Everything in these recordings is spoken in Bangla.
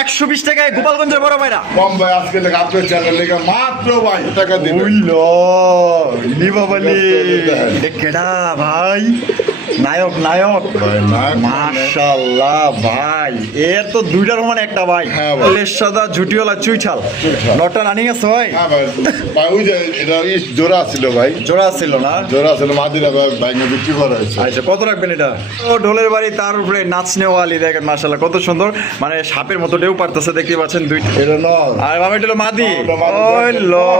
120 টাকায় গোপালগঞ্জের বড় ভাইরা কম ভাই আজকে লেগে আপনার চ্যানেল লেগে মাত্র ভাই টাকা দিবেন। উইলো নিবাবলি কেডা ভাই নায়ক নায়ক ভাই নায়ক মাশাআল্লাহ ভাই এর তো দুইটার মানে একটা ভাই হ্যাঁ ভাই। লেস সাদা ঝুটিওয়ালা চুইছাল লটটা রানিং আছে ভাই হ্যাঁ ভাই ভাই ওই যে এটা জোড়া ছিল ভাই, জোড়া ছিল না জোড়া ছিল মাদিরা ভাই ভাইকে বিক্রি করা হয়েছে। আচ্ছা কত রাখবেন এটা ও ঢোলের বাড়ি তার উপরে নাচনেওয়ালি দেখেন মাশাআল্লাহ কত সুন্দর মানে সাপের মতো ঢেউ পারতেছে দেখতে পাচ্ছেন দুইটা এটা নয় আর বাবা এটা হলো মাদি ওটা মাদি। ওই লো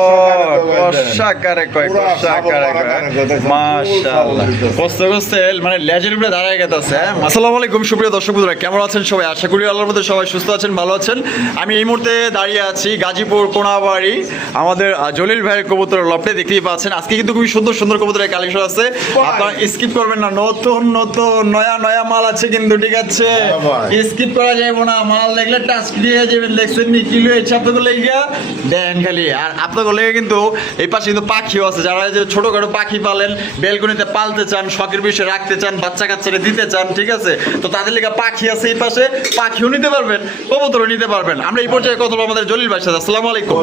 কষাকারে কয় কষাকারে কয় মাশাআল্লাহ কষ্ট কষ্ট মানে লেজের উপরে দাঁড়ায় গেছে হ্যাঁ। আসসালামু আলাইকুম সুপ্রিয় দর্শক বন্ধুরা, কেমন আছেন সবাই? আশা করি আল্লাহর মধ্যে সবাই সুস্থ আছেন, ভালো আছেন। আমি এই মুহূর্তে দাঁড়িয়ে আছি গাজীপুর কোনাবাড়ি আমাদের জলিল ভাইয়ের কবুতরের লফটে দেখতেই পাচ্ছেন। আজকে কিন্তু খুবই সুন্দর সুন্দর কবুতরের কালেকশন আছে, আপনারা স্কিপ করবেন না। নতুন নতুন নয়া নয়া মাল আছে কিন্তু, ঠিক আছে? স্কিপ করা যাবে না, মাল দেখলে টাচ দিয়ে যাবেন। দেখছেন নি কিলো এই আপনাদের লেগে দেন খালি। আর আপনাদের লেগে কিন্তু এই পাশে কিন্তু পাখিও আছে, যারা যে ছোটখাটো পাখি পালেন, বেলকনিতে পালতে চান, শখের বিষয়ে রাখতে চান, বাচ্চা কাচ্চারা দিতে চান, ঠিক আছে? তো তাদের লেগে পাখি আছে এই পাশে, পাখিও নিতে পারবেন, কবুতরও নিতে পারবেন। আমরা এই পর্যায়ে কথা বলবো আমাদের জলিল ভাইয়ের সাথে। আসসালামু আলাইকুম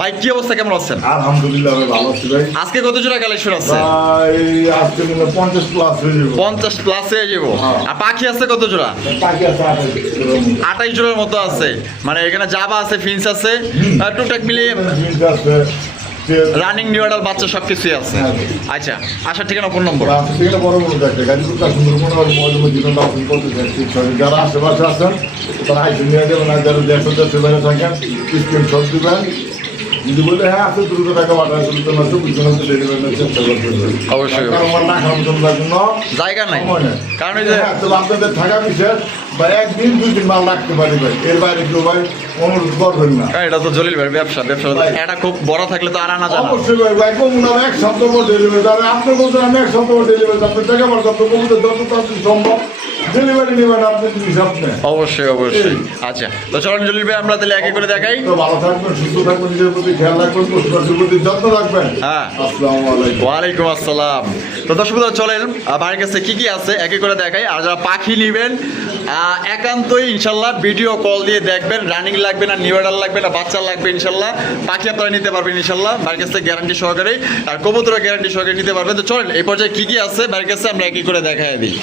ভাই, কি অবস্থা, কেমন আছেন? আলহামদুলিল্লাহ ভাই ভালো আছি ভাই। আজকে কত জোড়া কালেকশন আছে? ভাই আজকে মনে হয় 50 প্লাস হয়ে যাবে। 50 প্লাস হয়ে যাবো। আর পাখি আছে কত জোড়া? টাকা আছে 28 জোড়ার মতো আছে, মানে এখানে জাবা আছে, ফিন্স আছে, টুকটাক মিলিয়ে আছে রানিং নিউডাল বাচ্চা সবকিছুই আছে। আচ্ছা, আসার ঠিকানা ফোন নম্বর? সেখানে বড় বড় দেখতে গাজীপুর সুন্দরবন আর ময়দানের জীবন দর্শন করতে চাচ্ছি। যারা আশেপাশে আছেন তারা আইসে নিয়ে যাবেন, আর যারা দেড়শো দেড়শো বাইরে থাকেন স্ক্রিন শট দিবেন। যদি বলে হ্যাঁ আছে দ্রুত টাকা পাঠায়, দ্রুত না চব্বিশ ঘন্টা ডেলিভারির চেষ্টা করতে হবে। অবশ্যই। কারণ আমার না খাওয়ার জন্য জায়গা নাই, সময় নেই। কারণ এই যে হ্যাঁ, তবে আপনাদের থাকা বিশেষ বা একদিন দুই দিন মাল রাখতে পারি ভাই, এর বাইরে কেউ ভাই অনুরোধ করবেন না। এটা তো জলিল ভাই ব্যবসা, ব্যবসা এটা খুব বড় থাকলে তো আর আনা যায় না। অবশ্যই ভাই ভাই কমুন আমি এক সপ্তাহ পর ডেলিভারি দেবো। আপনার বলছেন আমি এক সপ্তাহ পর ডেলিভারি দেবো, আপনার টাকা আমার যত কমুতে যত তাড়াতাড়ি সম্ভব ডেলিভারি নেবেন আপনি হিসাব নেন। অবশ্যই অবশ্যই। আচ্ছা, তো চলুন জলিল ভাই আমরা তাহলে একে করে দেখাই। তো ভালো থাকবেন, সুস্থ থাকবেন, নিজের প্রতি খেয়াল রাখবেন, পশুপাখির প্রতি যত্ন রাখবেন। হ্যাঁ। আসসালামু আলাইকুম। ওয়ালাইকুম আসসালাম। তো দর্শক বন্ধুরা চলেন ভাইয়ের কাছে কি কি আছে একে করে দেখাই। আর যারা পাখি নেবেন একান্তই ইনশাল্লাহ ভিডিও কল দিয়ে দেখবেন। রানিং লাগবে না, নিউডাল লাগবে না, বাচ্চা লাগবে, ইনশাল্লাহ পাখি আপনারা নিতে পারবেন ইনশাল্লাহ ভাইয়ের কাছে গ্যারান্টি সহকারে। আর কবুতরের গ্যারান্টি সহকারে নিতে পারবেন। তো চলেন এই পর্যায়ে কি কি আছে ভাইয়ের কাছে আমরা একই করে দেখাই দিই।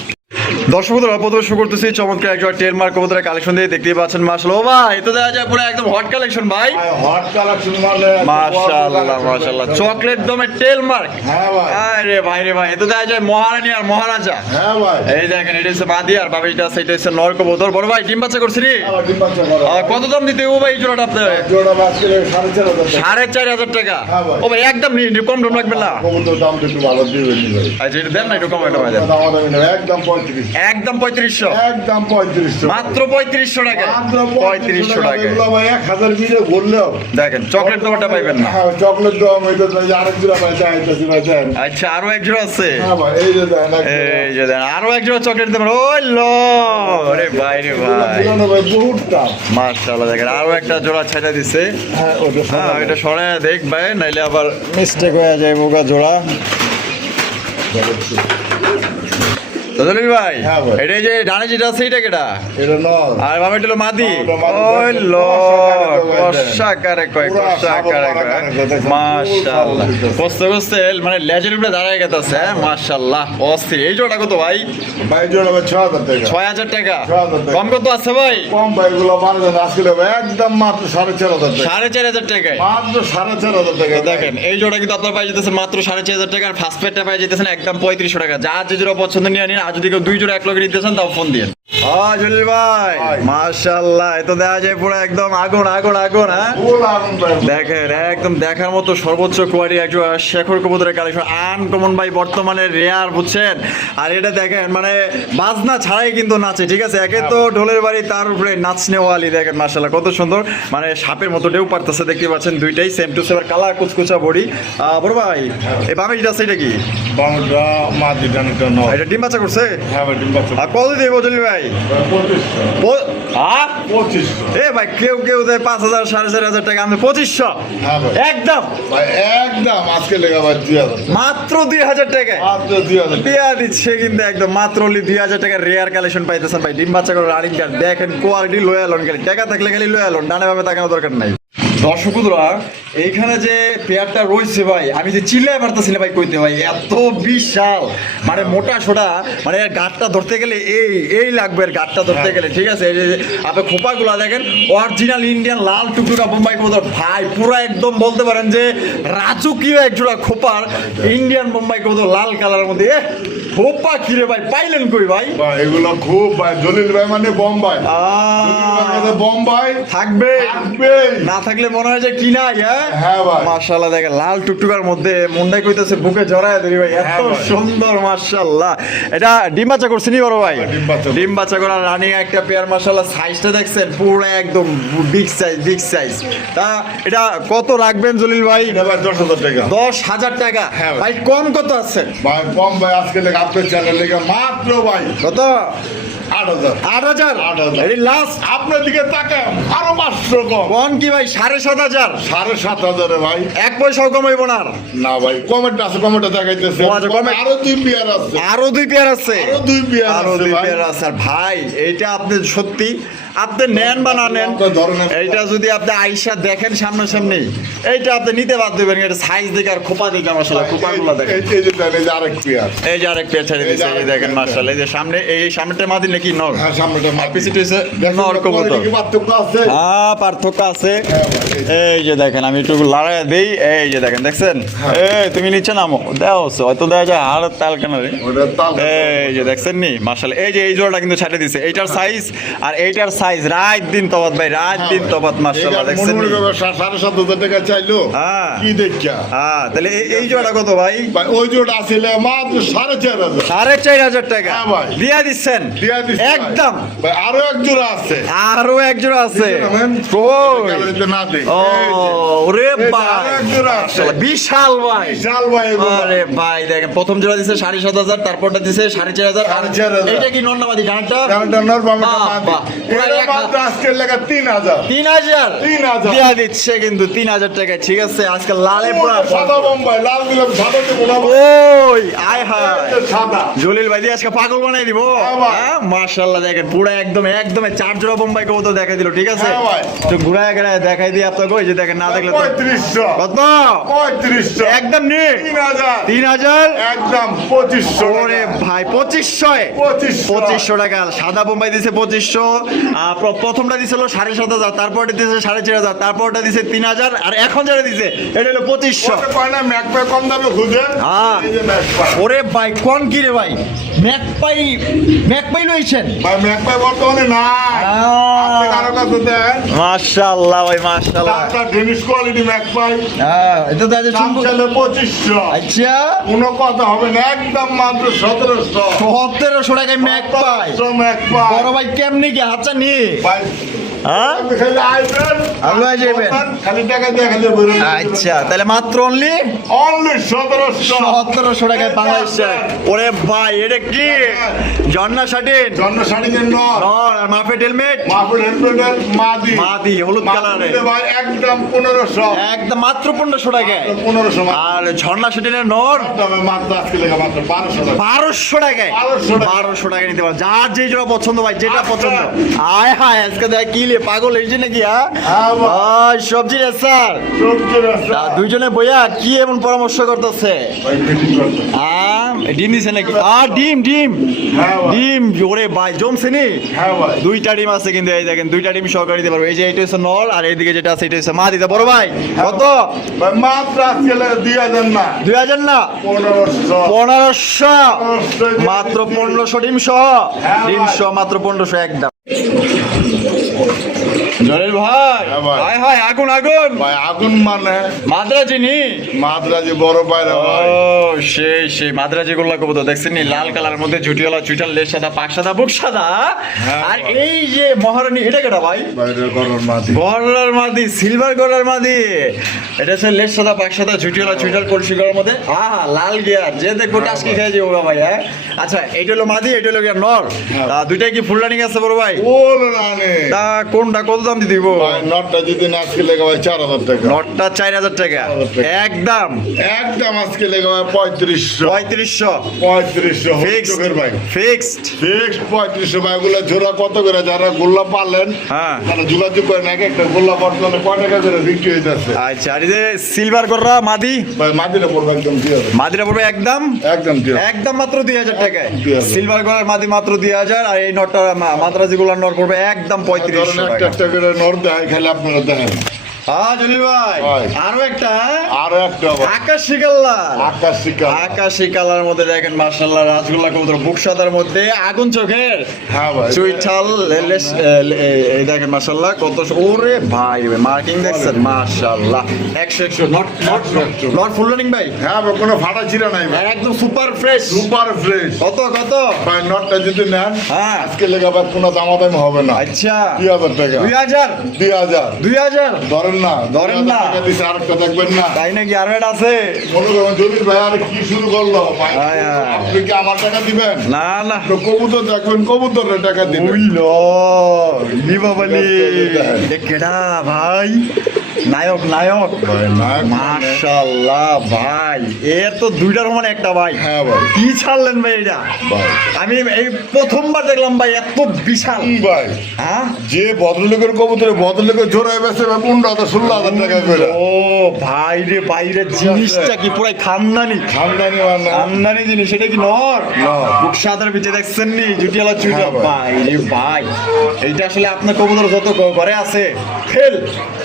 দর্শক বন্ধুরা প্রথমে শুরু করতেছি চমৎকার একজন টেলমার্ক কবুতরের কালেকশন দিয়ে, দেখতেই পাচ্ছেন মাশাআল্লাহ। ও ভাই এটা দেখা যায় পুরো একদম হট কালেকশন ভাই। হট কালেকশন মানে মাশাআল্লাহ মাশাআল্লাহ, চকলেট দমের টেলমার্ক। হ্যাঁ ভাই। আরে ভাই রে ভাই, এটা দেখা যায় মহারানী আর মহারাজা। হ্যাঁ ভাই। এই দেখেন এটা হচ্ছে মাদি আর বাবাইটা আছে, এটা হচ্ছে নর কবুতর। বড় ভাই ডিম বাচ্চা করছিনি? আবার ডিম বাচ্চা করা। কত দাম দিতে ও ভাই এই জোড়াটা আপনার? জোড়া আজকে 4,500 টাকা। 4,500 টাকা। হ্যাঁ ভাই। ও ভাই একদম কম দাম লাগবে না? কবুতর দাম একটু ভালো দিবেন ভাই। আচ্ছা এটা দেন না, একটু কম একটা ভাই দেন। একদম 35। একদম 3500, একদম 3500, মাত্র 3500 টাকা। মাত্র 3500 টাকা। এগুলো ভাই 1000 মিলে ঘুরলেও দেখেন চকলেট দমটা পাইবেন না। হ্যাঁ চকলেট দাম এটা তো আরেক জোড়া ভাই চাইতেছি ভাই দেন। আচ্ছা আরো এক জোড়া আছে। হ্যাঁ ভাই এই যে দেন এই যে দেন আরো এক জোড়া চকলেট দেবেন। ওই লো রে ভাই রে ভাই, পুরানো ভাই বহুত দাম। মাশাআল্লাহ দেখেন আরো একটা জোড়া ছেড়ে দিছে। হ্যাঁ ওটা হ্যাঁ এটা সরায় দেখ ভাই, নাইলে আবার মিস্টেক হয়ে যায় বোকা জোড়া। জলিল ভাই হ্যাঁ ভাই। এটা যে ডানে যেটা আছে এটা কেটা? এটা নয়। আর বাবা এটা হলো মাদি। ওটা মাদি। ওই লো কষা কষাকারে কয় পুরা কষাকারে কয় সাগর মাশাআল্লাহ। পাড়া কষ্ট কষ্ট মানে লেজের উপরে দাঁড়ায় গেছে হ্যাঁ মাশাআল্লাহ অস্থির। এই জোড়া কত ভাই? ভাই জোড়া ভাই 6000 টাকা। 6000 টাকা। 6000 টাকা। কম কত আছে ভাই? কম ভাই এগুলো বানানো আসলে ভাই একদম মাত্র 4,500 টাকা। 4,500 টাকায় মাত্র 4,500 টাকা। তো দেখেন এই জোড়া কিন্তু আপনার পাই যেতেছে মাত্র 4,500 টাকা। আর ফার্স্ট পেটটা পাই যেতেছেন একদম 3500 টাকা। যার যে জোড়া পছন্দ নিয়ে নিন। আর যদি কেউ দুই জোড়া এক লগে নিতে চান তাও ফোন দিন। জলিল ভাই ভাই। মাশাআল্লাহ, এ তো দেখা যায় পুরো একদম আগুন আগুন আগুন। হ্যাঁ ফুল আগুন ভাই। দেখেন একদম দেখার মতো সর্বোচ্চ কোয়ালিটি একজন শেখর কবুতরের কালেকশন আনকমন ভাই, বর্তমানে রেয়ার বুঝছেন। আর এটা দেখেন মানে বাজনা ছাড়াই কিন্তু নাচে, ঠিক আছে? একে তো ঢোলের বাড়ি তার উপরে নাচনেওয়ালি দেখেন মাশাআল্লাহ কত সুন্দর, মানে সাপের মতো ঢেউ পারতেছে দেখতে পাচ্ছেন। দুইটাই সেম টু সেম কালার কুচকুচা বডি। বড় ভাই এই বামে যেটা আছে এটা কি? বাংলা মাদি ডানটা নয়। এটা ডিম বাচ্চা করছে? হ্যাঁ ভাই ডিম বাচ্চা। আর কত দিব জলিল ভাই? হ্যাঁ 2500 এ ভাই কেউ কেউ দেয় 5,000 4,500 টাকা, আমি 2500 হ্যাঁ ভাই। একদম ভাই একদম আজকে লেখা ভাই 2000 মাত্র 2,000 টাকায় মাত্র 2000 দেয়া দিচ্ছে কিন্তু একদম মাত্র only 2,000 টাকা রেয়ার কালেকশন পাইতেছেন ভাই। ডিম বাচ্চা করে রানিং কার্ড দেখেন, কোয়ালিটি লয়াল অন, খালি টাকা থাকলে খালি লয়াল অন, ডানে ভাবে তাকানোর দরকার নাই। দর্শক বন্ধুরা, এইখানে যে পেয়ারটা রয়েছে ভাই, আমি যে চিল্লায় পারতেছি না ভাই কইতে ভাই, এত বিশাল মানে মোটা সোটা, মানে এর গাঁটটা ধরতে গেলে এই লাগবে, এর গাঁটটা ধরতে গেলে, ঠিক আছে? এই যে আপনি খোপাগুলা দেখেন, অরিজিনাল ইন্ডিয়ান লাল টুকরা বোম্বাই কবুতর ভাই, পুরো একদম বলতে পারেন যে রাজকীয় এক জোড়া খোপার ইন্ডিয়ান বোম্বাই কবুতর লাল কালারের মধ্যে। খোপা কিরে ভাই পাইলেন কই ভাই? ভাই এগুলো খুব ভাই, জলিল ভাই মানে বোম্বাই, বোম্বাই থাকবে থাকবে না থাকলে মনে হয় যে কি নাই। হ্যাঁ ভাই। মাশাআল্লাহ দেখেন লাল টুকটুকার মধ্যে মনটাই কইতেছে বুকে জড়ায় ধরি ভাই, এত হ্যাঁ ভাই। সুন্দর মাশাআল্লাহ। এটা ডিম বাচ্চা করছে নি বড় ভাই? ডিম বাচ্চা। ডিম বাচ্চা করা রানিং একটা পেয়ার মাশাআল্লাহ, সাইজটা দেখছেন পুরো একদম বিগ সাইজ। তা এটা কত রাখবেন জলিল ভাই? এটা ভাই 10,000 টাকা। 10,000 টাকা হ্যাঁ ভাই। ভাই, কম কত আছে? ভাই কম ভাই, আজকে লেখা আপনার চ্যানেল লেখা মাত্র ভাই কত? 8,000 8,000 8,000 এই লাস্ট আপনার দিকে তাকায় আরো 500 কম। কোন কি ভাই 7,500? 7,500 ভাই। এক পয়সাও কমাইবো না আর? না ভাই, কমেন্ট আছে, কমেন্টে দেখাইতেছে ও আচ্ছা, comment- আরো 2 পেয়ার আছে, আরো 2 পেয়ার আছে? আরো 2 পেয়ার আরো আছে 2 ভাই। পেয়ার আছে। আর ভাই এইটা আপনি সত্যি আপনি নেন বা না নেন, আপনার ধরনের- এইটা যদি আপনি আইসা দেখেন সামনাসামনি, এইটা আপনি নিতে বাদ দেবেন। এটা সাইজ দেখে আর খোপা দেখে মাশাআল্লাহ, খোপাগুলো দেখেন। এই যে দেখেন, এই যে আরেক পেয়ার। এই যে আরেক পেয়ার ছেড়ে দিচ্ছে, এই যে দেখেন মাশাআল্লাহ। এই যে সামনে, এই সামনেটা মাদি নাকি নর? হ্যাঁ, সামনেটা মার। পিছিয়ে হচ্ছে দেখেন, নর কবুতর। quality কি পার্থক্য আছে? হ্যাঁ পার্থক্য আছে। হ্যাঁ ভাই, এই যে দেখেন, আমি একটু লড়াই দেই, এই যে দেখেন, দেখছেন? হ্যাঁ। এই তুমি নিচে নামো, দেও হয়তো দেওয়া যায় আর তাল কেনা রে। ওটা তাল। এই যে দেখছেন নি মাশাআল্লাহ, এই যে এই জোড়াটা কিন্তু ছাড়ে দিছে, এইটার সাইজ আর এইটার সাইজ রাত দিন তফাৎ ভাই, রাত দিন তফাৎ মাশাআল্লাহ, দেখছেন নি? 7,500 টাকা চাইলো, হ্যাঁ। কি দেখা হ্যাঁ, তাহলে এই জোড়া কত ভাই? ভাই? ওই জোড়া আছিল মাত্র 4,500 4,500 টাকা হ্যাঁ ভাই। দিয়া দিচ্ছেন দিয়া দিছি ভাই। একদম। ভাই আরো এক জোড়া আছে, আরো এক জোড়া আছে। দেখেন, কই? গ্যালারিতে না দেই। ও এই যে, ওরে এই যে ভাই, আরো এক জোড়া আছে। মাশাআল্লাহ, বিশাল ভাই। বিশাল ভাই এগুলো। আরে ভাই দেখেন, প্রথম জোড়া দিছে 7,500, তারপরটা দিছে 4,500। 4,500 এইটা কি নন্নাবাদি গানটা? গানটা নর বামেটা বাহ, মাদি। বাহ। এটা মাত্র আজকের লেখা 3,000 3,000 3,000 দিয়া দিচ্ছে কিন্তু 3,000 টাকায়, ঠিক আছে? আজকে লালে পুরা সাদা বোম্বাই, লাল দিলাম, সাদা দেবো না। ওই আয় হায়, সাদা জলিল ভাই দিয়ে আজকে পাগল বানাই দিব। হ্যাঁ ভাই। হ্যাঁ মাশাআল্লাহ, দেখেন পুরো একদম 4 জোড়া বোম্বাই কবুতর দেখাই দিল, ঠিক আছে? হ্যাঁ ভাই। তো ঘুরায় ঘুরায় দেখাই দিই আপনাকে, ওই যে দেখেন, না দেখলে তো 3500 কত? 3500 একদম নি 3,000 3,000 একদম 2500 ওরে ভাই 2500 2500 টাকা। সাদা বোম্বাই দিছে 2500, প্রথমটা দিছিল 7,500, তারপরটা দিছে 4,500, তারপরটা দিছে 3,000, আর এখন যেটা দিছে এটা হলো 2500। ওটা কয় না ম্যাকপে কম দামে খুঁজেন। হ্যাঁ। এই যে ম্যাকপাই। ওরে ভাই কোন কি রে ভাই, ম্যাকপাই লইছেন? ভাই ম্যাকপাই বর্তমানে নাই। আপনি কারো কাছে দেন। মাশাআল্লাহ ভাই, মাশাআল্লাহ। ডাক্তার ডেনিস কোয়ালিটি ম্যাকপাই। হ্যাঁ, এটা তো আজ দাম চাইলে 2500। আচ্ছা, কোনো কথা হবে না, একদম মাত্র 1700। 1700 টাকায় ম্যাকপাই। 1700 ম্যাকপাই। বড় ভাই কেমনি কি হাতটা নি? ভাই, হ্যাঁ আপনি খালি আইবেন, আপনি আই যাবেন। খালি টাকা দিয়ে খালি বেরোন। আচ্ছা, তাহলে মাত্র অনলি Only 1700। 1700 টাকায় বাংলাদেশে। ওরে ভাই এটা কি ঝর্ণা শাটিন জন্য শাড়ি জন্য মাফেট হেলমেট মাহফুল হেলমেটের মাদি মাদি হলুদ কালারে, মাদিতে ভাই একদম 1500। একদম মাত্র 1500 টাকায়। 1500 আর ঝর্ণা শাটিনের নর দামে মাত্র আজকে লেখা মাত্র 1200 টাকা। 1200 টাকায়। 1200 টাকা। 1200 টাকা নিতে পারো, যার যে জোড়া পছন্দ ভাই, যেটা পছন্দ। আয় হায়, আজকে দেখ কি লে পাগল হয়েছে নাকি? হ্যাঁ ভাই। ভাই সবজি স্যার সবজি রাস্তা। দুইজনে বইয়া কি এমন পরামর্শ করতেছে? ভাই মিটিং করতে। ডিম দিছে নাকি? ডিম হ্যাঁ ভাই। ডিম ওরে ভাই জমছে নি? হ্যাঁ ভাই। দুইটা ডিম আছে কিন্তু, এই দেখেন দুইটা ডিম সহকারে দিতে পারবো। এই যে এটা হচ্ছে নর, আর এইদিকে যেটা আছে এটা হচ্ছে মা। দিতে বড় ভাই কত? ভাই মাত্র আজকে লেখা 2000 না, 2,000 না 1500। 1500, 1500 মাত্র 1500 ডিম সহ। হ্যাঁ ডিম ভাই। সহ মাত্র 1500 একদম। জলিল ভাই হ্যাঁ ভাই। হায় হায় ভাই আগুন আগুন ভাই আগুন মানে মাদ্রাজি নি মাদ্রাজি বড় পায়রা ভাই। ও সেই মাদ্রাজি গুলা কবুতর দেখছেন নি লাল কালারের মধ্যে ঝুটিওয়ালা চুইটাল লেজ সাদা পাক সাদা বুক সাদা হ্যাঁ, আর এই যে মহারানী এটা কেটা ভাই বাইরে গরম মাটি। গড়ার মাদি সিলভার গড়ার মাদি এটা হচ্ছে লেজ সাদা পাক সাদা ঝুটিওয়ালা চুইটাল কলসি গড়ার মধ্যে লাল গিয়ার যে দেখবো টাস্কি খেয়ে যাবো ভাই হ্যাঁ আচ্ছা এইটা হলো মাদি এটা হলো গিয়ার নর দুইটাই কি ফুল রানিং আছে বড় ভাই ওল রানে তা কোনটা কত দাম দিয়ে দিব ভাই নটটা যদি না আজকে লেগে ভাই 4000 টাকা। নটটা 4000 টাকা একদম একদম আজকে লেগে ভাই 3500 3500 3500 চোখের ভাই ফিক্সড ফিক্সড 3500 ভাই। গুলা জোড়া কত করে যারা গোল্লা পালেন হ্যাঁ তারা যোগাযোগ করেন এক একটা গোল্লা বর্তমানে কয় টাকা করে বিক্রি হইতেছে আচ্ছা আর এই যে সিলভার গড়া মাদি ভাই মাটিটা পড়বে একদম দিয়ে হবে মাদিরা পড়বে একদম একদম দিয়ে হবে। একদম মাত্র 2000 টাকায় 2000 সিলভার গড়ার মাদি মাত্র 2000 আর এই নটটা মাদ্রাজি গুলার নর পড়বে একদম ধরেন 3500 একটা টাকা একটা করে নর দেয় খালি আপনারা দেখেন। হ্যাঁ জলিল ভাই ভাই। আরো একটা আরো একটা আবার আকাশি কালার আকাশ শিকার। আকাশি কালার মধ্যে দেখেন মাশাআল্লাহ রাসগোল্লা কবুতর বুক সাদার মধ্যে আগুন চোখের হ্যাঁ ভাই চুইঠাল এই দেখেন মাশাআল্লাহ কত ওরে ভাই মার্কিং দেখছেন মাশাআল্লাহ 100 নট নট ফুল রানিং ভাই হ্যাঁ ভাই কোনো ফাটা ছিড়া নাই ভাই একদম সুপার ফ্রেশ সুপার ফ্রেশ। কত কত ভাই নটটা যদি নেন হ্যাঁ আজকে লেগে ভাই কোনো দামাদামি হবে না। আচ্ছা 2000 টাকা 2000 2000 2000 ধরেন না ধরেন না। 2000 টাকা দিছে আরেকটা দেখবেন না তাই নাকি আর একটা আছে মনে করেন জলিল ভাই আর কি শুরু করলো ভাই হ্যাঁ, হ্যাঁ। আপনি কি আমার টাকা দিবেন না না তো কবুতর দেখবেন কবুতরের টাকা দিবেন। উইলো লিবাবালি কেডা ভাই নায়ক নায়ক ভাই নায়ক মাশাআল্লাহ ভাই এর তো দুইটার মানে একটা ভাই হ্যাঁ ভাই কি ছাড়লেন ভাই এটা ভাই আমি এই প্রথমবার দেখলাম ভাই এত বিশাল ভাই হ্যাঁ যে ভদ্রলোকের কবুতরে ভদ্রলোকের জোড়ায় বেছে ভাই 15,000 16,000 টাকা করে ও ভাই রে জিনিসটা কি পুরাই খানদানি খানদানি মানে খানদানি জিনিস এটা কি নর নর। বুক সাদার ভিতরে দেখছেন নি জুটিয়ালা চুইটা হ্যাঁ ভাই। ভাই রে ভাই এইটা আসলে আপনার কবুতর যত ঘরে আছে ফেল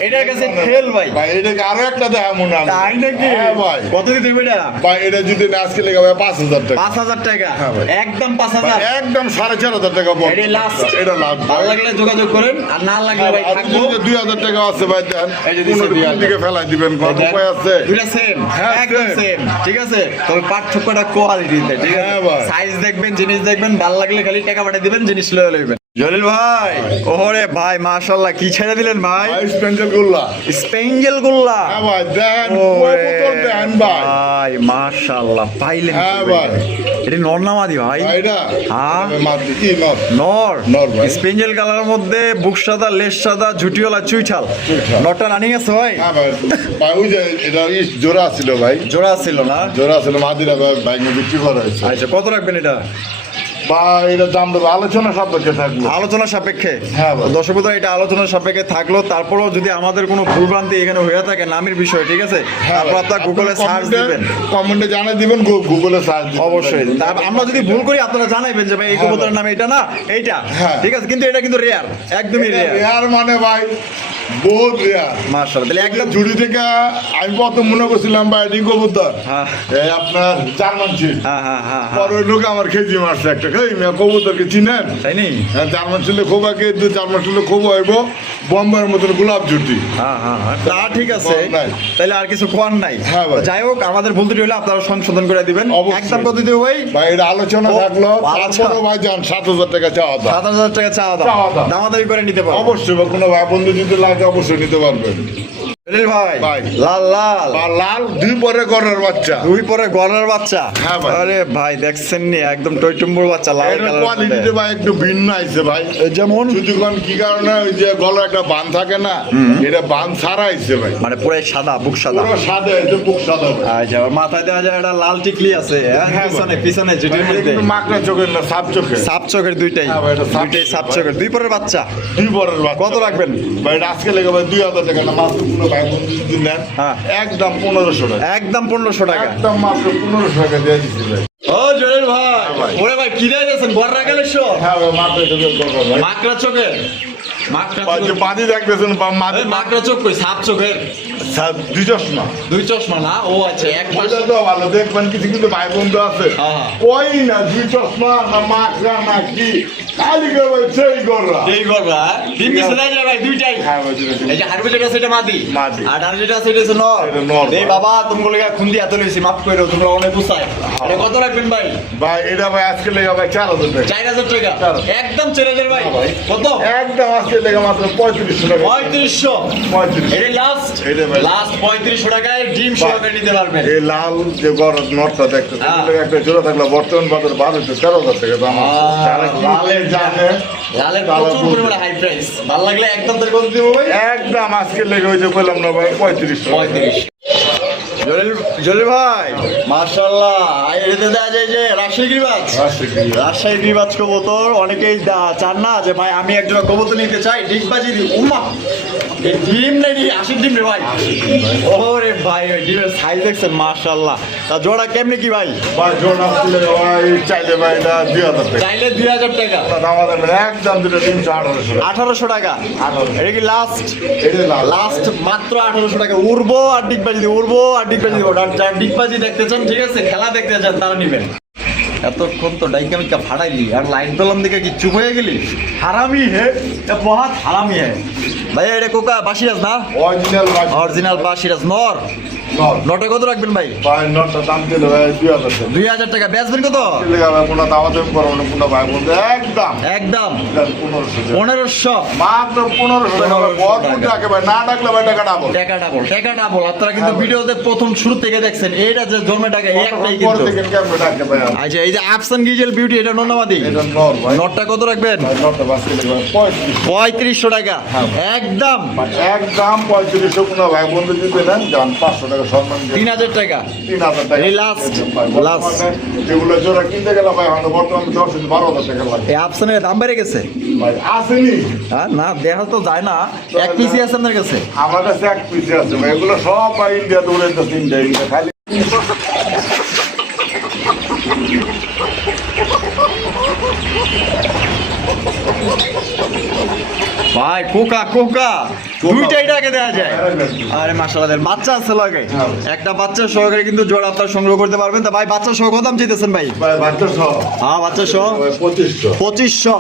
এটার কাছে ফেল ভাই ভাই এটাকে আরো একটা দেখা মনে হয় তাই নাকি হ্যাঁ ভাই কত দিতে হবে এটা ভাই এটা যদি না আজকে লেগে ভাই 5,000 টাকা 5000 টাকা হ্যাঁ ভাই। একদম ভাই 5000 একদম 4,500 টাকা বল এটাই লাস্ট এটা লাভ ভালো লাগলে যোগাযোগ করেন আর না লাগলে ভাই আর থাকবো যদি 2,000 টাকা আছে ভাই দেন এই যে দিছে 2000 দিকে ফেলাই দিবেন কোন উপায় আছে দুইটা সেম হ্যাঁ, একদম same। সেম ঠিক আছে তবে পার্থক্যটা কোয়ালিটিতে ঠিক হ্যাঁ আছে ভাই। সাইজ দেখবেন জিনিস দেখবেন ভালো লাগলে খালি টাকা পাঠিয়ে দিবেন জিনিস লয়ে লইবেন জলিল ভাই ওরে ভাই মাশাআল্লাহ কি ছেড়ে দিলেন ভাই ভাই স্পেঞ্জেল গুল্লা স্পেঞ্জেল গোল্লা হ্যাঁ ভাই দেন ওরে কবুতর দেন ভাই ভাই মাশাআল্লাহ পাইলেন হ্যাঁ কই ভাই। এটা নর না মাদি ভাই ভাই এটা হ্যাঁ। মাটি কি নট নর নর ভাই। স্পেঞ্জেল কালারের মধ্যে বুক সাদা লেজ সাদা ঝুটিওয়ালা চুইঠাল চুইঠাল। নরটা রানিং আছে ভাই হ্যাঁ ভাই ভাই ওই যে এটা জোড়া ছিল ভাই জোড়া ছিল না জোড়া ছিল মাদিরা ভাই ব্যাংকে বিক্রি করা হয়েছে আচ্ছা কত রাখবেন এটা ভাই এটা দাম দেবো আলোচনা সাপেক্ষে থাকলো আলোচনা সাপেক্ষে হ্যাঁ ভাই। দর্শক বন্ধুরা, এটা আলোচনা সাপেক্ষে থাকলো তারপরেও যদি আমাদের কোনো ভুলভ্রান্তি এখানে হয়ে থাকে নামের বিষয় ঠিক আছে তারপর আপনার গুগলে সার্চ দিবেন কমেন্টে জানাই দিবেন গুগলে সার্চ দিবেন অবশ্যই আমরা যদি ভুল করি আপনারা জানাইবেন যে ভাই এই হ্যাঁ কবুতরের নাম এটা না এইটা হ্যাঁ। ঠিক আছে কিন্তু এটা কিন্তু রেয়ার একদমই রেয়ার রেয়ার মানে ভাই বহুত রেয়ার মাশাআল্লাহ তাহলে একদম ঝুড়ি থেকে আমি প্রথম মনে করছিলাম ভাই এটি কবুতর হ্যাঁ এই আপনার জার্মান ছিল হ্যাঁ হ্যাঁ হ্যাঁ হ্যাঁ। পরে ওই লোক আমার খেজি মারছে একটা খেয়ে মেয়ে কবুতরকে চিনেন তাই নি হ্যাঁ, জার্মান ছিল খুব আগে জার্মান ছিল খুব হইব বোম্বাইয়ের মতন গোলাপ জুটি হ্যাঁ হ্যাঁ হ্যাঁ। তা ঠিক আছে ভুল নাই। তাহলে আর কিছু কোয়ার নাই হ্যাঁ ভাই। যাই হোক আমাদের ভুল ত্রুটি হলে আপনারা সংশোধন করে দিবেন অবশ্যই। একদম কত দিও ভাই ভাই এটা আলোচনা ও, থাকলো আচ্ছা। তারপরেও ভাই যান 7,000 টাকা চাওয়া দাম 7000 টাকা চাওয়া চাওয়া দাম দাম। দামাদামি করে নিতে পারবো অবশ্যই বা কোনো ভাই বন্ধু যদি লাগে অবশ্যই নিতে পারবেন জলিল ভাই ভাই। লাল লাল বা লাল দুই পরে গরের বাচ্চা দুই পরে গলার বাচ্চা হ্যাঁ ভাই। আরে ভাই দেখছেন নি একদম টইটুম্বুর বাচ্চা লাল এটার কালার কোয়ালিটিতে ভাই একটু ভিন্ন আইছে ভাই যেমন শুধুক্ষণ কি কারণে ওই যে গলার একটা বান থাকে না এটা বান ছাড়া আইছে ভাই মানে পুরো সাদা বুক সাদা পুরো সাদা হয়েছে বুক সাদা ভাই আচ্ছা আর মাথায় দেওয়া যায় একটা লাল টিকলি আছে হ্যাঁ, হ্যাঁ ভাই। পিছনে পিছনে যেটির ভাই, এটা মধ্যে কিন্তু মাকড়া চোখের না সাপ চোখের সাপ চোখের দুইটাই হ্যাঁ ভাই, এটা সাপ দুইটাই সাপ চোখের চোখের দুই পরের বাচ্চা দুই পরের বাচ্চা কত রাখবেন ভাই এটা আজকে লেগে ভাই 2,000 টাকা না মাত্র কোনো ভাই বন্ধু যদি নেন হ্যাঁ। একদম 1,500 টাকা একদম 1500 টাকা একদম মাত্র 1,500 টাকা দিয়ে দিচ্ছি ভাই ও জলিল ভাই ভাই। ওরে ভাই কি রাইতেছেন বড় রাখালে শো হ্যাঁ ভাই মাত্র এটা দিয়ে করবো ভাই মাকড়া চোখের ভাই যে বাদি দেখতেছেন মাকড়া চোখ কই সাপ চোখের দুই চশমা দুই চশমা না ও আচ্ছা এক পাশে তো ভালো দেখবেন কিছু কিন্তু ভাই বন্ধু আছে হ্যাঁ। ওই না দুই চশমা না মাকড়া না কি খালি করবে সেই গররা এই গররা তিন পিছে দেয় ভাই দুইটাই হ্যাঁ ভাই এই যে হারবে যেটা সেটা মাদি মাদি। আর ডান যেটা সেটা হচ্ছে নর এটা নর। এই বাবা তুমি লাগা খুন্দি এত লইছি মাফ কইরো তোমরা অনেক বুঝাই এটা কত রাখবেন ভাই ভাই এটা ভাই আজকে লেগে ভাই 4000 টাকা 4000 টাকা একদম 4000 ভাই কত একদম আজকে লেগে মাত্র 3500 টাকা 3500 3500 এই লাস্ট এটা ভাই। লাস্ট 3500 টাকায় ডিম সহকারে নিতে পারবেন এই লাল যে গরজ নটটা দেখতে হ্যাঁ। একটা জোড়া থাকলে বর্তমান বাজার 12,000 টাকা দাম যারা কিনতে জানে লালের তারা প্রচুর বুঝবে। পরিমাণে হাই প্রাইস ভালো লাগলে একদম তোর কত দিব ভাই একদম আজকে লেগে হয়েছে বললাম না ভাই 3500 35 জলিল ভাই মাশাআল্লাহ এতে দেখা যায় যে রাজশাহী গিরিবাজ রাজশাহী গিরিবাজ কবুতর অনেকেই চান না যে ভাই আমি একজন কবুতর নিতে চাই ডিগবাজি দিই উম্মা এই ডিম নেই 80 ডিম রে ভাই ওরে ভাই ওই ডিমের সাইজ দেখছেন মাশাআল্লাহ তা জোড়া কেমনে কি ভাই ভাই জোড়া আসলে ভাই চাইলে ভাই এটা 2000 টাকা চাইলে 2000 টাকা আমাদের একদম দুটো 318 টাকা 1800 টাকা 1800 এটা কি লাস্ট এটা লাল লাস্ট মাত্র 1800 টাকা উড়বো আর ডিগবাজি দিব উড়বো আর ডিগবাজি দিব যারা ডিগবাজি দেখতে চান ঠিক আছে খেলা দেখতে চান তারা নিবেন এতক্ষণ তো ডাইকামিকা ফাড়াইলি আর লাইট দলাম দিকে কি চুপ হয়ে গেলি হারামি হে এ বহুত হারামি হে ভাই এটা কোকা বাসিরাজ না অরিজিনাল ভাই অরিজিনাল বাসিরাজ নর নট নটা কত রাখবেন ভাই ভাই নটটা দাম দিলে ভাই 2000 টাকা 2000 টাকা বেচবেন কত লেগে ভাই কোনো দাওয়াতে করব না কোনো ভাই বলতে একদম একদম 1500 1500 মাত্র 1500 টাকা বহুত টাকা ভাই না ডাকলে ভাই টাকা ডাবল টাকা ডাবল আপনারা কিন্তু ভিডিওতে প্রথম শুরু থেকে দেখছেন এইটা যে জন্মে টাকা একটাই পর কিন্তু থেকে কেমন ডাকে ভাই আচ্ছা এই যে আফসান গিজেল বিউটি এটা নন্নামাদি এটা নর ভাই নটটা কত রাখবেন নটটা বাস করে ভাই 3500 টাকা একদম একদম 3500 কোনো ভাই বন্ধু দিতে দেন জান 500 টাকা সম্মান দিয়ে 3000 টাকা 3000 টাকা এই last, last। যেগুলো জোড়া কিনতে গেলে ভাই আমাদের বর্তমানে 10-12,000 টাকা লাগে এই আফসানের দাম বেড়ে গেছে ভাই আসেনি হ্যাঁ না দেখা তো যায় না এক পিসি আছে আপনার কাছে আমার কাছে এক পিসে আছে ভাই এগুলো সব ভাই ইন্ডিয়া দৌড়ে তো ইন্ডিয়া খালি ভাই কোকা কোকা দুইটাই টাকা দেওয়া যায় আরে মাশাআল্লাহ বাচ্চা আছে লাগে একটা বাচ্চা সহকারে কিন্তু জোড়া আপনার সংগ্রহ করতে পারবেন তা ভাই বাচ্চা সহ কত দাম চাইতেছেন ভাই ভাই বাচ্চা সহ হ্যাঁ বাচ্চা সহ 2500 2500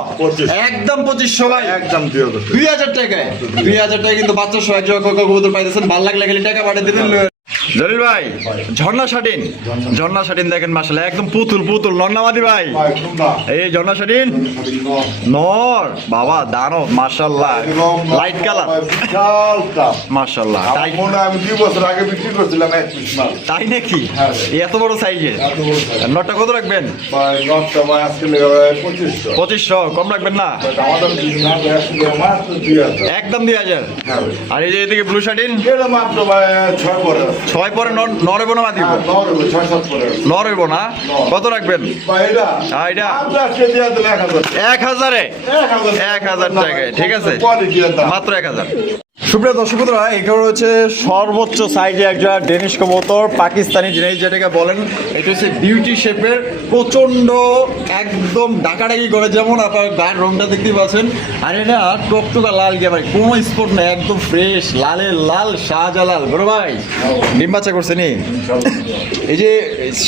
একদম 2500 ভাই একদম 2000 2000 টাকায় 2000 টাকায় কিন্তু বাচ্চা সহ এক জোড়া কোকা কবুতর পাইতেছেন ভালো লাগলে খালি টাকা পাঠিয়ে দিবেন জলিল ভাই ঝর্ণা শাটিন দেখেন মাশাআল্লাহ একদম পুতুল পুতুল নন্নামাদি ভাই ভাই শুননা এই ঝর্ণা শাটিন নর বাবা দানো মাশাআল্লাহ লাইট কালার বিশাল কাপ মাশাআল্লাহ তাই মনে হয় আমি 2 বছর আগে বিক্রি করছিলাম এক পিস মাল তাই নাকি হ্যাঁ। এত বড় সাইজে এত বড় size। নটটা কত রাখবেন ভাই নটটা ভাই আজকে লেগে ভাই 2500 2500 কম রাখবেন না আমাদের দিন না ভাই আজকে মাত্র 2000 একদম 2000 হ্যাঁ ভাই আর এই যে এদিকে ব্লু শাটিন এটা মাত্র ভাই 6 পরে আছে। 6 পরে নরব না মাদিব হ্যাঁ 6-7 পরে আছে। নরব না কত রাখবেন ভাই এটা হ্যাঁ, এটা। মাত্র আজকে দিয়ে দিলে 1000 1000 টাকায় ঠিক আছে কোয়ালিটি দাম মাত্র 1000 সুপ্রিয় দর্শক বন্ধুরা এখানে রয়েছে সর্বোচ্চ সাইজে একটা ডেনিশ কবুতর পাকিস্তানি জিনিস যেটাকে বলেন এটা হচ্ছে বিউটি শেপের প্রচন্ড একদম ডাকাডাকি করে যেমন আপনার গায়ের রংটা দেখতেই পাচ্ছেন আর এটা টকটকা লাল গিয়ে ভাই কোনো স্পট নেই একদম ফ্রেশ লালের লাল শাহজালাল বড় ভাই ডিম বাচ্চা করছে নি এই যে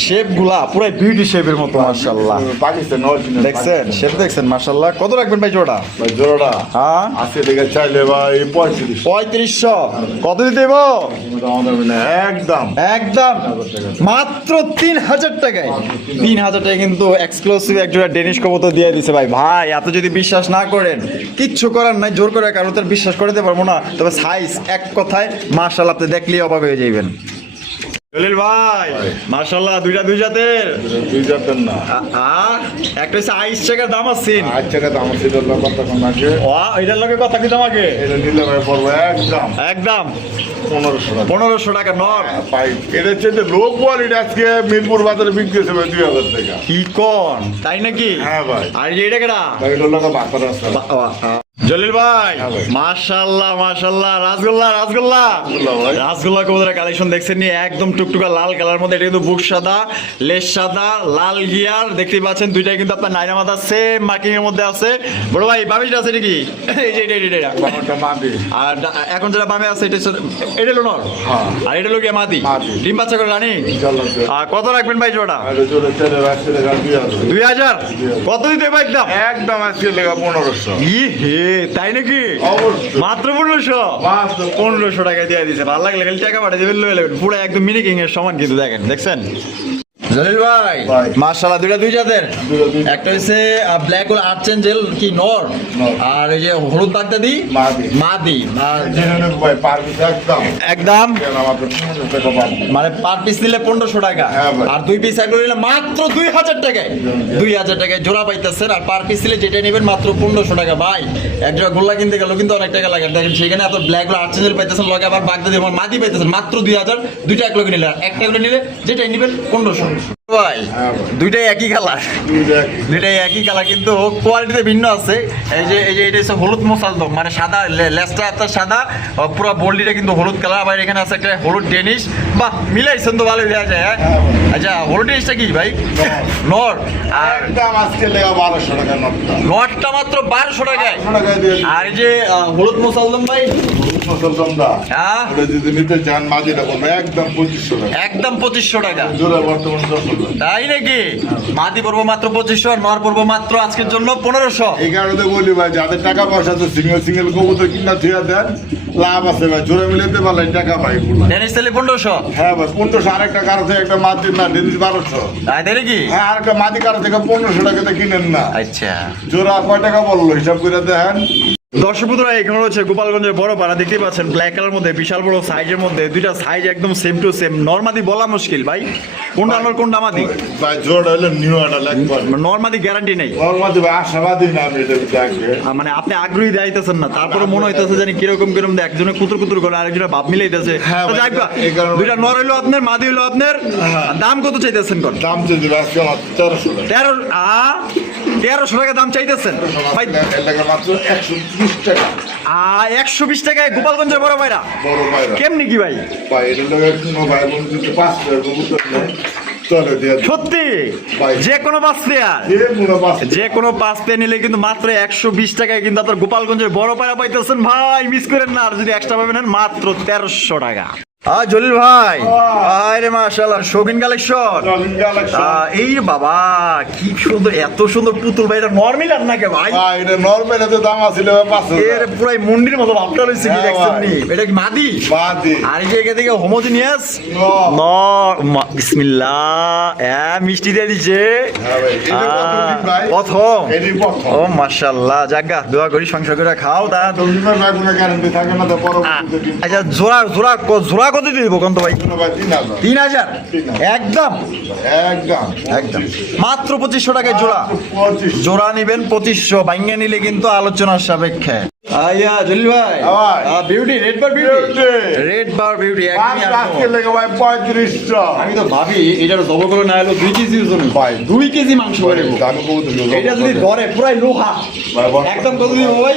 শেপগুলা পুরাই বিউটি শেপের মতো মাশাআল্লাহ পাকিস্তান অরিজিনাল দেখছেন শেপ দেখছেন মাশাআল্লাহ কত রাখবেন ভাই জোড়া ভাই জোড়াটা হ্যাঁ আজকে দেখে চাইলে ভাই 3500 3500 কত দিতে দেব একদম একদম মাত্র 3000 টাকায় 3000 টাকায় কিন্তু এক্সক্লুসিভ একজোড়া ডেনিশ কবুতর দিয়ে দিছে ভাই ভাই আপনি যদি বিশ্বাস না করেন কিচ্ছু করার নাই জোর করে কারণ তার বিশ্বাস করতে পারবো না তবে সাইজ এক কথায় মাশাআল্লাহ আপনি দেখলেই অবাক হয়ে যাবেন জলিল ভাই মাশাআল্লাহ দুই জাতের দুই জাতের না একটা হচ্ছে আইস চেকার দাম আছেন আচ্ছা দাম আছে এটা কথা কোন আছে ও এটার লগে কথা কি তোমাকে এটা নিলে ভাই পড়বে একদম একদম 1500 টাকা 1500 টাকা নর পাই এটা হচ্ছে যে লো কোয়ালিটি আজকে মিরপুর বাজারে বিক্রি হচ্ছে ভাই 2000 টাকা কি কোন তাই নাকি হ্যাঁ ভাই আর এটা কেডা ভাই এটা লোক বাতার আছে জলিল ভাই হ্যাঁ ভাই। মাশাআল্লাহ মাশাআল্লাহ রাসগোল্লা রাসগোল্লা ভাই। রাসগোল্লা কবুতরের কালেকশন দেখছেন নি একদম টুকটুকা লাল কালার মধ্যে এটা কিন্তু বুক সাদা লেস সাদা লাল গিয়ার দেখতে পাচ্ছেন দুইটাই কিন্তু আপনার নাইরা মাথা সেম মার্কিং এর মধ্যে আছে বড় ভাই বাবিটা আছে নাকি এই যে এটা বাবাটা মাদি। আর এখন যেটা বামে আছে এটা হলো নর হ্যাঁ। আর এটা হলো কি মাদি মাদি। ডিম বাচ্চা করে রানি ইনশাআল্লাহ স্যার। আর কত রাখবেন ভাই জোড়া আর জোরে ছেড়ে রাখছে লেগা 2000 2000 কত দিতে ভাই একদম একদম আজকে লেগা 1500 ই হে তাই নাকি অবশ্যই। মাত্র 1500 মাত্র 1500 টাকা দিয়ে দিছে ভালো লাগলে খালি টাকা পাঠিয়ে দেবেন লয়ে নেবেন পুরো একদম মিনি কিং এর সমান কিন্তু দেখেন দেখছেন জলিল ভাই ভাই। মাশাআল্লাহ দুই জাতের দুইটা। একটা হচ্ছে ব্ল্যাক হোল আর্চেঞ্জেল কি নর নর। আর এই যে হলুদ বাগদাদি মাদি। মাদি আর জেনে ভাই পার পিস একদম একদম কেন মাত্র 1500 টাকা পাবো। মানে পার পিস নিলে 1500 টাকা হ্যাঁ ভাই। আর দুই পিস এগুলো নিলে মাত্র 2000 টাকায় 2000 টাকায় জোড়া পাইতেছেন আর পার পিস নিলে যেটা নেবেন মাত্র 1500 টাকা ভাই এক জোড়া গোল্লা কিনতে গেল কিন্তু অনেক টাকা লাগে দেখেন সেখানে এত ব্ল্যাক হোল আর্চেঞ্জেল পাইতেছেন লগে আবার বাগদাদি আমার মাদি পাইতেছেন মাত্র 2000 দুইটা এক লগে নিলে আর একটা করে নিলে যেটাই নেবেন 1500 ভাই হ্যাঁ ভাই। দুইটাই একই কালার দুইটাই একই কালার কিন্তু কোয়ালিটিতে ভিন্ন আছে এই যে এটা হচ্ছে হলুদ মোসালদম মানে সাদা লেসটা একটা সাদা পুরো বল্ডিটা কিন্তু হলুদ কালার আবার এখানে আছে একটা হলুদ ডেনিশ বাহ মিলাইছেন তো ভালোই দেখা যায় হ্যাঁ? আচ্ছা হলুদ ডেনিশটা কি ভাই নর আর একদম আজকে লেগা 1200 টাকা নটটা। নটটা মাত্র 1200 টাকায় 1200 টাকায় দিয়ে দিই। আর এই যে হলুদ মোসালদম ভাই মুসলমানরা হ্যাঁ ওটা যদি নিতে চান মাঝিটা বলবো একদম 2500 টাকা। একদম 2500 টাকা জোড়া বর্তমান 10 টাকা। তাই নাকি মাদি পড়বো মাত্র 2500 আর নর পড়বো মাত্র আজকের জন্য 1500 এই কারণে বলি ভাই যাদের টাকা পয়সা আছে সিঙ্গেল কবুতর কিনা থিয়া দেন লাভ আছে ভাই জোরে মিলাতে পারলে টাকা পাই পুরো। ডেনিশ তাহলে 1500 হ্যাঁ ভাই 1500 আরেকটা কারো থেকে একটা মাদি না ডেনিস 1200। তাই তাই নাকি হ্যাঁ আরেকটা মাদি কারো থেকে 1500 টাকাতে কিনেন না। আচ্ছা জোড়া কয় টাকা বললো হিসাব করে দেখেন। দর্শক বন্ধুরা এখানে হচ্ছে গোপালগঞ্জের বড় পাড়া দেখতে পাচ্ছেন ব্ল্যাক কালার মধ্যে বিশাল বড় সাইজের মধ্যে দুইটা সাইজ একদম সেম টু সেম নরমাদি বলা মুশকিল ভাই কোনটা নর কোনটা মাদি ভাই জোড়া হলো নিউ একটা লাগবে নরমাদি গ্যারান্টি নেই নর্মাদি ভাই আশাবাদী না আমি এটা দেখবে। মানে আপনি আগ্রহী দেখাইতেছেন না তারপরে মনে হইতেছে জানি কিরকম কিরকম একজনে কুতুর কুতুর করে আরেকজনে ভাব মিলাইতেছে হ্যাঁ তো ভাই, যাই হোক, এই কারণে- দুইটা নর হইলো আপনার মাদি হইলো আপনার হ্যাঁ। আর দাম কত চাইতেছেন কোন দাম তো দিবে আজকে আমার 1300 টাকা। 1300 টাকা দাম চাইতেছেন ভাই এর লাগে মাত্র 130 টাকা 120 টাকায় গোপালগঞ্জের বড় ভাইরা বড় ভাইরা। কেমনি কি ভাই ভাই এটা লাগে কোনো ভাই বন্ধু যদি 500 কবুতর নেয় চলে দিয়ে দিন। সত্যি ভাই। যে কোনো পাঁচ প্লেয়ার যে কোনো 500 যে কোনো পাঁচ প্লেয়ার নিলে কিন্তু মাত্র 120 টাকায় কিন্তু আপনার গোপালগঞ্জের বড় পায়রা পাইতেছেন ভাই মিস করেন না আর যদি এক্সট্রা পাবেন মাত্র 1300 টাকা জলিল ভাই আরে মাশাআল্লাহ শৌখিন কালেকশন Shopping collection। এই বাবা কি সুন্দর এত সুন্দর পুতুল ভাই এটা নরমাল আর নাকি ভাই ভাই এটা নরমাল এত দাম আছিল 500 এর পুরাই মুন্ডির মতো ভাবটা রয়েছে কি হ্যাঁ দেখছেন নি ভাই। এটা কি মাদি বাদি আর এই যে এখান থেকে হোমোজিনিয়াস বিসমিল্লাহ মিষ্টি দিয়ে দিছে হ্যাঁ ভাই এটা কত দিন ভাই প্রথম এটি প্রথম ও মাশাআল্লাহ জাগা দোয়া করি সংসার করে খাও তা তুমি ভাই কোনো গ্যারান্টি থাকে না তো পরবর্তীতে দিন আচ্ছা জোড়া কত দিয়ে দিব কত ভাই ভাই 3000 3000 একদম একদম একদম মাত্র 2500 টাকায় জোড়া 25 জোড়া নিবেন 2500 ভাঙিয়ে নিলে কিন্তু আলোচনার সাপেক্ষে আইয়া জলিল ভাই ভাই। বিউটি রেড বার বিউটি Beauty। রেড বার বিউটি পাঁচ আজকে লেগে ভাই 3500 আমি তো ভাবি এটার জবর করে না হলো 2 কেজি ওজন ভাই। 2 কেজি মাংস করে দেবো আমি কবুতর এটা যদি ধরে পুরাই লোহা ভাই, বল। একদম কত দিব ভাই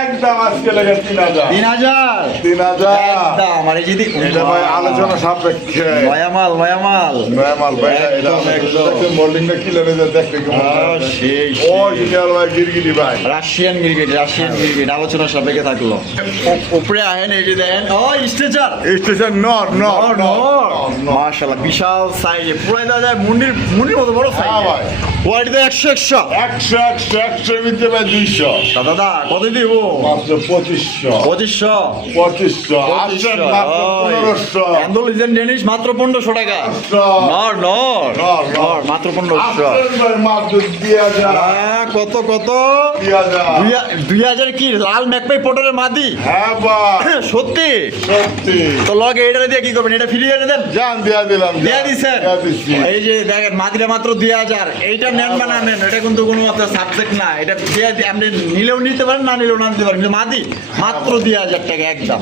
একদম আজকে লেগে 3000 3000 3000 একদম আর এই যদি এটা ভাই আলোচনা সাপেক্ষে নয়ামাল নয়ামাল ভাই এটা একদম, একদম। মোল্ডিংটা কি লেগে দেখতে কেমন সেই ও জিনিয়াল ভাই গিরগিরি ভাই রাশিয়ান ক্রিকেট আলোচনার সাপেক্ষে থাকলো উপরে আহেন এই যে দেখেন ও স্ট্রেচার স্টেশন নট নট মাশাআল্লাহ বিশাল সাইজে পুরো দেখা যায় মুন্ডির মতো বড় সাইজ হ্যাঁ ভাই। কোয়ালিটি 100 100 মিনিটে ভাই 200 দাদা কত দিব মাত্র 2500 2500 2500 আসেন মাত্র 1500 অ্যান্ডোলিজেন ডেনিশ মাত্র 1500 টাকা নর নর। মাত্র 1500 আসেন ভাই মাত্র 2000 কত 2000 2000 কি লাল ম্যাকপাই পটলের মাদি হ্যাঁ ভাই সত্যি সত্যি তো লগে এটা দিয়ে কি করবেন এটা ফ্রি এনে দেন জান দিয়া দিলাম দিয়া দিছেন দিয়া দিছি এই যে দেখেন মাদিরা মাত্র 2000 এইটা নেন বা না নেন এটা কিন্তু কোনো সাবজেক্ট না এটা দিয়ে আপনি নিলেও নিতে পারেন না নিলেও না নিতে পারেন কিন্তু মাদি মাত্র 2000 টাকা একদম